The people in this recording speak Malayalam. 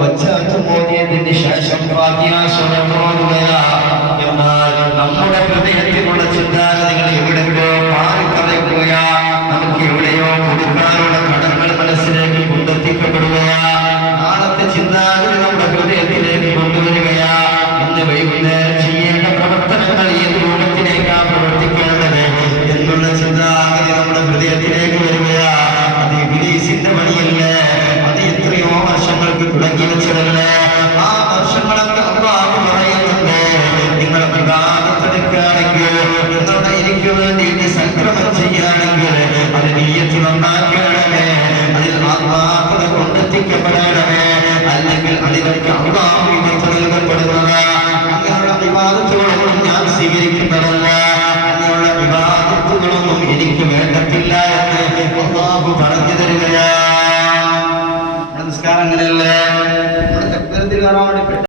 മോദിയതിന് ശേഷം എന്നാൽ നമ്മുടെ ഹൃദയത്തിലുള്ള ചിന്താഗതികൾ എവിടെയോ മാറിക്കളയുകയാ, നമുക്ക് എവിടെയോ കൊടുക്കാനുള്ള കടങ്ങൾ മനസ്സിലേക്ക് കൊണ്ടെത്തിക്കപ്പെടുകയാ, നാളത്തെ ചിന്താഗതി നമ്മുടെ ഹൃദയത്തിലേക്ക് കൊണ്ടുവരികയാ. ഇന്ന് വൈകുന്നേരം ചെയ്യേണ്ട പ്രവർത്തനങ്ങൾ ഏത് രൂപത്തിലേക്കാ പ്രവർത്തിക്കേണ്ടത് എന്നുള്ള ചിന്താഗതി നമ്മുടെ ഹൃദയത്തിലേക്ക് വരികയാ. അത് ഇബ്ലീസിന്റെ പണിയല്ലേ, അത് എത്രയോ വർഷങ്ങൾക്ക് തുടങ്ങി വെച്ചതല്ലേ. ആ വർഷങ്ങളൊക്കെ അല്ലാഹു പറയുന്നുണ്ട്, നിങ്ങൾ വിവാദത്തെടുക്കുകയാണെങ്കിൽ, നിങ്ങളുടെ എനിക്ക് വേണ്ടിയിട്ട് സംക്രമം ചെയ്യുകയാണെങ്കിൽ അത് നീയത്ത് നന്നാക്കണമേ, അതിൽ ആത്മാർത്ഥത കൊണ്ടെത്തിക്കപ്പെടണമേ, അല്ലെങ്കിൽ അതിലേക്ക് അല്ലാഹു വിമർശ നൽകപ്പെടുന്നത്. അങ്ങനെയുള്ള വിവാദത്തുകളൊന്നും ഞാൻ സ്വീകരിക്കുന്നതല്ല, അങ്ങനെയുള്ള വിവാദത്തുകളൊന്നും എനിക്ക് വേണ്ടത്തില്ല എന്ന് അല്ലാഹു പറഞ്ഞു തരികയാ. നമസ്കാരം അങ്ങനെയല്ലേ, നമ്മുടെ തക്ബീറത്തിൽ കാണാൻ വേണ്ടി